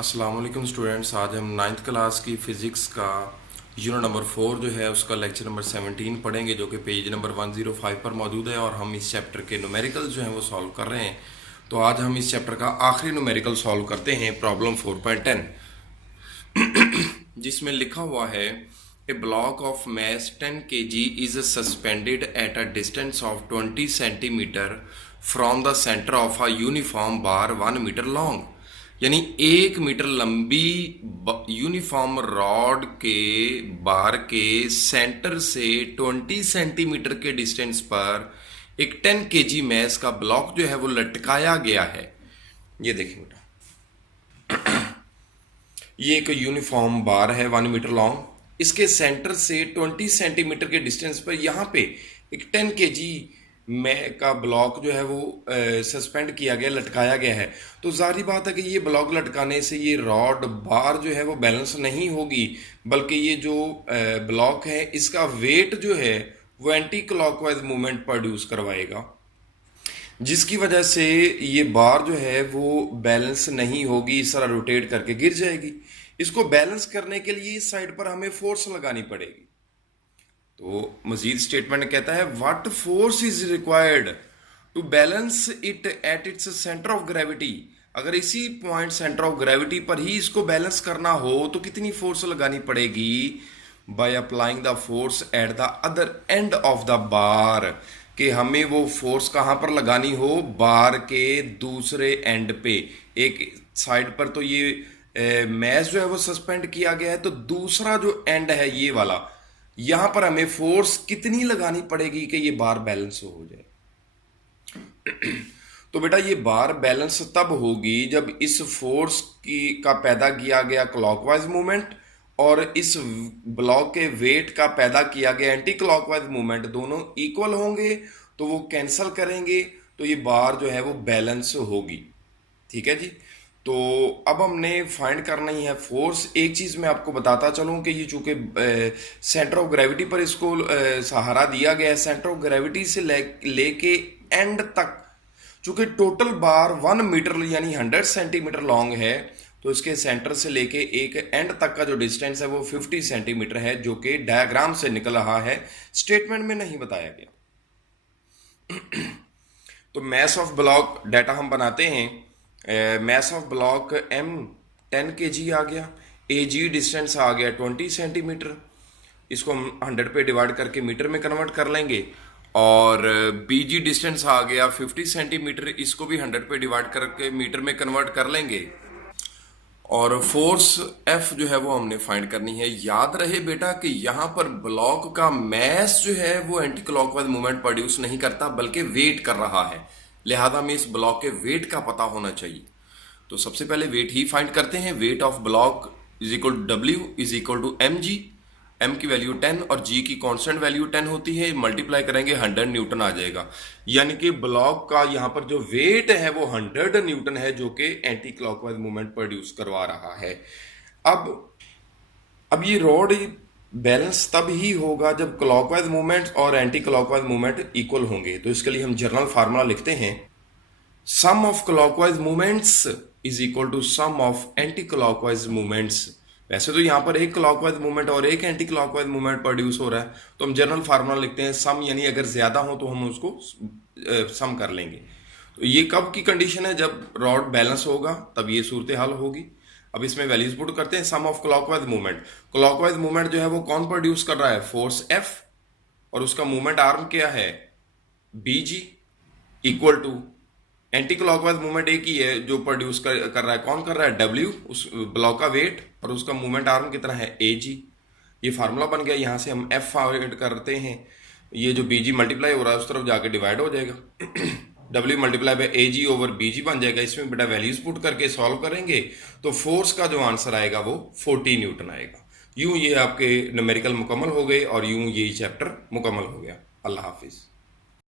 अस्सलाम वालेकुम स्टूडेंट्स। आज हम नाइन्थ क्लास की फ़िज़िक्स का यूनिट नंबर 4 जो है उसका लेक्चर नंबर 17 पढ़ेंगे, जो कि पेज नंबर 105 पर मौजूद है। और हम इस चैप्टर के न्यूमेरिकल्स जो हैं वो सॉल्व कर रहे हैं। तो आज हम इस चैप्टर का आखिरी न्यूमेरिकल सॉल्व करते हैं, प्रॉब्लम 4.10, जिसमें लिखा हुआ है a block of mass 10 kg is suspended at a distance of 20 centimetre from the centre of a uniform bar 1 metre long. यानी 1 मीटर लंबी यूनिफॉर्म रॉड के बार के सेंटर से 20 सेंटीमीटर के डिस्टेंस पर एक 10 kg मैस का ब्लॉक जो है वो लटकाया गया है। ये देखें बेटा, ये एक यूनिफॉर्म बार है 1 मीटर लॉन्ग। इसके सेंटर से 20 सेंटीमीटर के डिस्टेंस पर यहाँ पे एक 10 kg में का ब्लॉक जो है वो सस्पेंड किया गया, लटकाया गया है। तो जाहिर बात है कि ये ब्लॉक लटकाने से ये रॉड बार जो है वो बैलेंस नहीं होगी, बल्कि ये जो ब्लॉक है इसका वेट जो है वो एंटी क्लॉकवाइज मूवमेंट प्रोड्यूस करवाएगा, जिसकी वजह से ये बार जो है वो बैलेंस नहीं होगी, इस तरह रोटेट करके गिर जाएगी। इसको बैलेंस करने के लिए इस साइड पर हमें फोर्स लगानी पड़ेगी। तो मजीद स्टेटमेंट कहता है what force is required to balance it at its centre of gravity. अगर इसी पॉइंट सेंटर ऑफ ग्रेविटी पर ही इसको बैलेंस करना हो तो कितनी फोर्स लगानी पड़ेगी? By applying the force at the other end of the bar, कि हमें वो फोर्स कहां पर लगानी हो? बार के दूसरे एंड पे। एक साइड पर तो ये मैस जो है वो सस्पेंड किया गया है, तो दूसरा जो एंड है ये वाला, यहां पर हमें फोर्स कितनी लगानी पड़ेगी कि ये बार बैलेंस हो जाए? तो बेटा ये बार बैलेंस तब होगी जब इस फोर्स की का पैदा किया गया क्लॉकवाइज मूवमेंट और इस ब्लॉक के वेट का पैदा किया गया एंटी क्लॉकवाइज मूवमेंट दोनों इक्वल होंगे, तो वो कैंसल करेंगे, तो ये बार जो है वो बैलेंस होगी। ठीक है जी। तो अब हमने फाइंड करना ही है फोर्स। एक चीज मैं आपको बताता चलूं कि ये चूंकि सेंटर ऑफ ग्रेविटी पर इसको सहारा दिया गया है, सेंटर ऑफ ग्रेविटी से लेके एंड तक, चूंकि टोटल बार 1 मीटर यानी 100 सेंटीमीटर लॉन्ग है, तो इसके सेंटर से लेके एक एंड तक का जो डिस्टेंस है वो 50 सेंटीमीटर है, जो कि डायग्राम से निकल रहा है, स्टेटमेंट में नहीं बताया गया। तो मैस ऑफ ब्लॉक डाटा हम बनाते हैं। Mass of block M 10 kg आ गया, AG डिस्टेंस आ गया 20 सेंटीमीटर, इसको हम 100 पे डिवाइड करके मीटर में कन्वर्ट कर लेंगे, और BG डिस्टेंस आ गया 50 सेंटीमीटर, इसको भी 100 पे डिवाइड करके मीटर में कन्वर्ट कर लेंगे, और फोर्स F जो है वो हमने फाइंड करनी है। याद रहे बेटा कि यहाँ पर ब्लॉक का मैस जो है वो एंटी क्लॉकवाइज मूवमेंट प्रोड्यूस नहीं करता, बल्कि वेट कर रहा है, लिहाजा हमें इस ब्लॉक के वेट का पता होना चाहिए। तो सबसे पहले वेट ही फाइंड करते हैं। Weight of block is equal to W is equal to mg। m की वैल्यू 10 और g की कांस्टेंट वैल्यू 10 होती है, मल्टीप्लाई करेंगे 100 न्यूटन आ जाएगा। यानी कि ब्लॉक का यहाँ पर जो वेट है वो 100 न्यूटन है, जो कि एंटी क्लॉकवाइज मूवमेंट प्रोड्यूस करवा रहा है। अब ये रॉड बैलेंस तब ही होगा जब क्लॉकवाइज मूवमेंट और एंटी क्लॉकवाइज मूवमेंट इक्वल होंगे। तो इसके लिए हम जनरल फार्मूला लिखते हैं, sum of clockwise movements is equal to sum of anti clockwise movements. वैसे तो यहाँ पर एक क्लॉकवाइज मूवमेंट और एक एंटी क्लॉकवाइज मूवमेंट प्रोड्यूस हो रहा है, तो हम जनरल फार्मूला लिखते हैं सम, यानी अगर ज्यादा हो तो हम उसको सम कर लेंगे। तो ये कब की कंडीशन है? जब रॉड बैलेंस होगा तब ये सूरत हाल होगी। अब इसमें वैल्यूज पुट करते हैं। Sum of clockwise movement, clockwise movement जो है वो कौन प्रोड्यूस कर रहा है? फोर्स F, और उसका मूवमेंट आर्म क्या है? BG, equal to anti clockwise movement एक ही है जो प्रोड्यूस कर रहा है, कौन कर रहा है? W, उस ब्लॉक का वेट, और उसका मूवमेंट आर्म कितना है? AG। ये फार्मूला बन गया। यहां से हम F फाइंड करते हैं, ये जो BG मल्टीप्लाई हो रहा है उस तरफ जाके डिवाइड हो जाएगा, W multiply by AG over BG बन जाएगा। इसमें बेटा वैल्यूज पुट करके सॉल्व करेंगे तो फोर्स का जो आंसर आएगा वो 40 न्यूटन आएगा। यूं ये आपके न्यूमेरिकल मुकम्मल हो गए और यूं ये चैप्टर मुकम्मल हो गया। अल्लाह हाफिज।